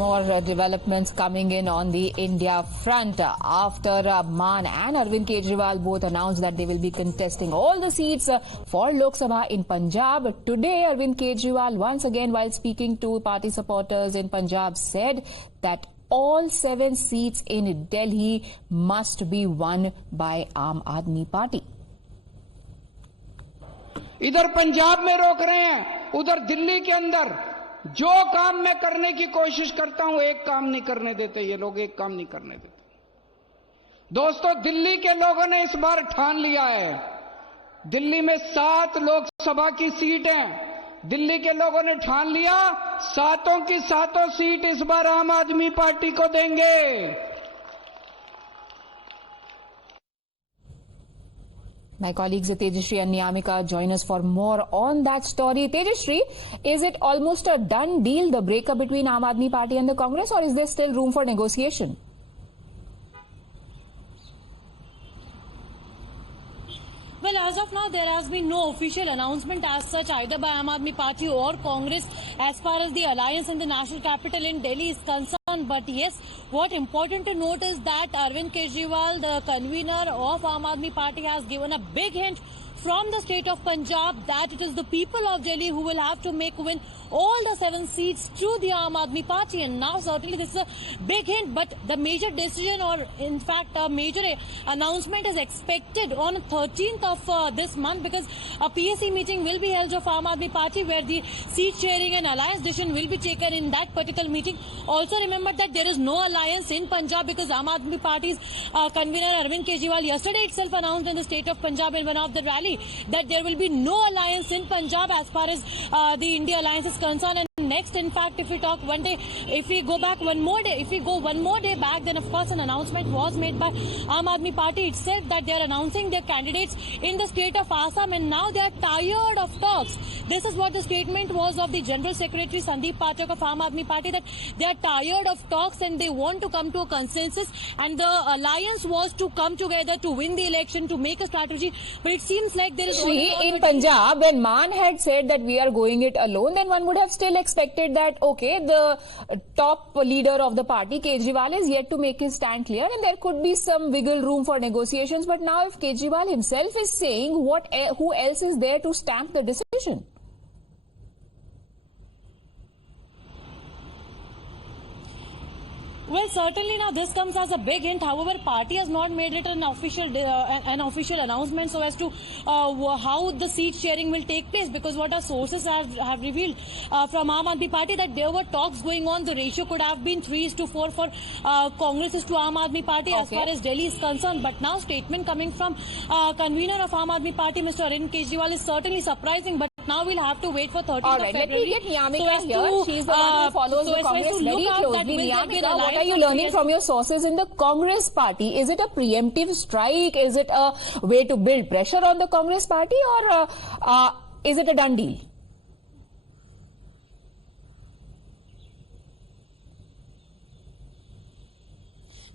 More developments coming in on the India front after Maan and Arvind Kejriwal both announced that they will be contesting all the seats for Lok Sabha in Punjab. Today, Arvind Kejriwal once again, while speaking to party supporters in Punjab, said that all 7 seats in Delhi must be won by Aam Aadmi Party. इधर पंजाब में रोक रहे हैं, उधर दिल्ली के अंदर जो काम मैं करने की कोशिश करता हूं, एक काम नहीं करने देते ये लोग, एक काम नहीं करने देते। दोस्तों, दिल्ली के लोगों ने इस बार ठान लिया है, दिल्ली में 7 लोकसभा की सीट हैं। दिल्ली के लोगों ने ठान लिया, 7 की 7 सीट इस बार आम आदमी पार्टी को देंगे। My colleagues Tejashree and Niyamika join us for more on that story. Tejashree, is it almost a done deal, the breakup between Aam Aadmi Party and the Congress, or is there still room for negotiation? Well, as of now, there has been no official announcement as such either by Aam Aadmi Party or Congress as far as the alliance in the national capital in Delhi is concerned. But yes, what important to note is that Arvind Kejriwal, the convener of Aam Aadmi Party, has given a big hint from the state of Punjab that it is the people of Delhi who will have to win all the 7 seats to the Aam Aadmi Party. And now certainly this is a big hint, but the major decision, or in fact a major announcement, is expected on 13th of this month, because a PSC meeting will be held of Aam Aadmi Party where the seat sharing and alliance decision will be taken in that particular meeting. Also remember that there is no alliance in Punjab because Aam Aadmi Party's convener Arvind Kejriwal yesterday itself announced in the state of Punjab in one of the rally that there will be no alliance in Punjab as far as the India alliance is concerned. And next, in fact, if we talk one day, if we go one more day back, then of course an announcement was made by Aam Aadmi Party itself that they are announcing their candidates in the state of Assam, and now they are tired of talks. This is what the statement was of the General Secretary Sandeep Pathak of Aam Aadmi Party, that they are tired of talks and they want to come to a consensus, and the alliance was to come together to win the election, to make a strategy. But it seems like there is in Punjab, when Maan had said that we are going it alone, then one would have still expected that, okay, the top leader of the party, Kejriwal, is yet to make his stand clear and there could be some wiggle room for negotiations. But now if Kejriwal himself is saying, who else is there to stamp the decision? Well, certainly now this comes as a big hint. However, party has not made it an official announcement so as to how the seat sharing will take place, because what our sources have revealed from Aam Aadmi Party that there were talks going on. The ratio could have been 3:4 for Congress to Aam Aadmi Party as far as Delhi is concerned. But now statement coming from convener of Aam Aadmi Party, Mr. Arvind Kejriwal, is certainly surprising. But now we'll have to wait for 13th All of right, February. let me get Niyamika here. She's the one who follows the Congress very closely. Niyamika, what are you learning from your sources in the Congress party? Is it a preemptive strike? Is it a way to build pressure on the Congress party, or is it a done deal?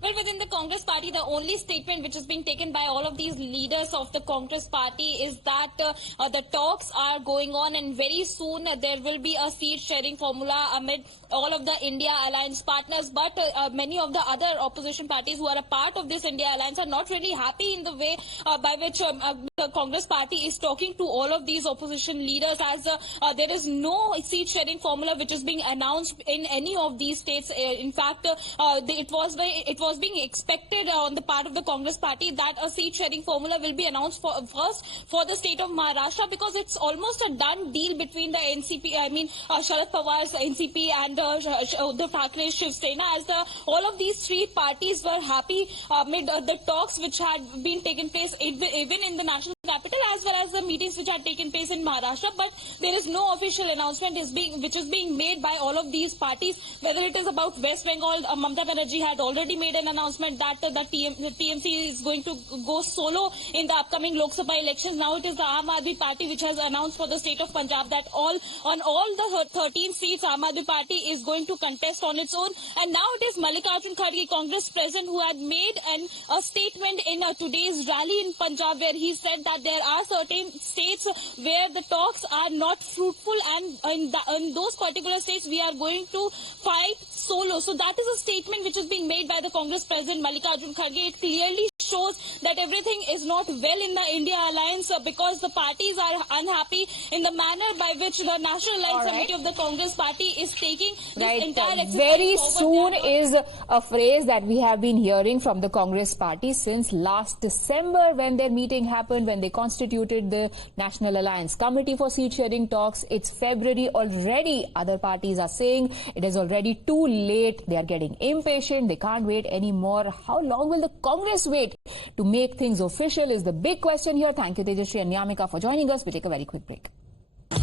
Well, within the Congress party, the only statement which is being taken by all of these leaders of the Congress party is that the talks are going on, and very soon there will be a seat sharing formula amid all of the India alliance partners. But many of the other opposition parties who are a part of this India alliance are not really happy in the way by which the Congress party is talking to all of these opposition leaders, as there is no seat sharing formula which is being announced in any of these states. In fact, it was being expected on the part of the Congress party that a seat sharing formula will be announced first for the state of Maharashtra, because it's almost a done deal between the NCP, Sharad Pawar's NCP and Uddhav Thackeray's Shiv Sena, as all of these 3 parties were happy amid the talks which had been taken place even in the national capital, as well as the meetings which had taken place in Maharashtra. But there is no official announcement which is being made by all of these parties. Whether it is about West Bengal, Mamata Banerjee had already made an announcement that the TMC is going to go solo in the upcoming Lok Sabha elections. Now it is the Aam Aadmi Party which has announced for the state of Punjab that on all the 13 seats Aam Aadmi Party is going to contest on its own. And now it is Mallikarjun Kharge, Congress president, who had made a statement in today's rally in Punjab, where he said that that there are certain states where the talks are not fruitful, and in those particular states we are going to fight solo. So that is a statement which is being made by the Congress President Mallikarjun Kharge. It clearly shows that everything is not well in the India alliance because the parties are unhappy in the manner by which the National Alliance Committee of the Congress Party is taking this entire exercise Very forward. soon is a phrase that we have been hearing from the Congress Party since last December when their meeting happened, when they constituted the National Alliance Committee for seat sharing talks. It's February already. Other parties are saying it is already too late. They are getting impatient. They can't wait anymore. How long will the Congress wait to make things official is the big question here. Thank you, Tejashree and Nyamika, for joining us. We take a very quick break.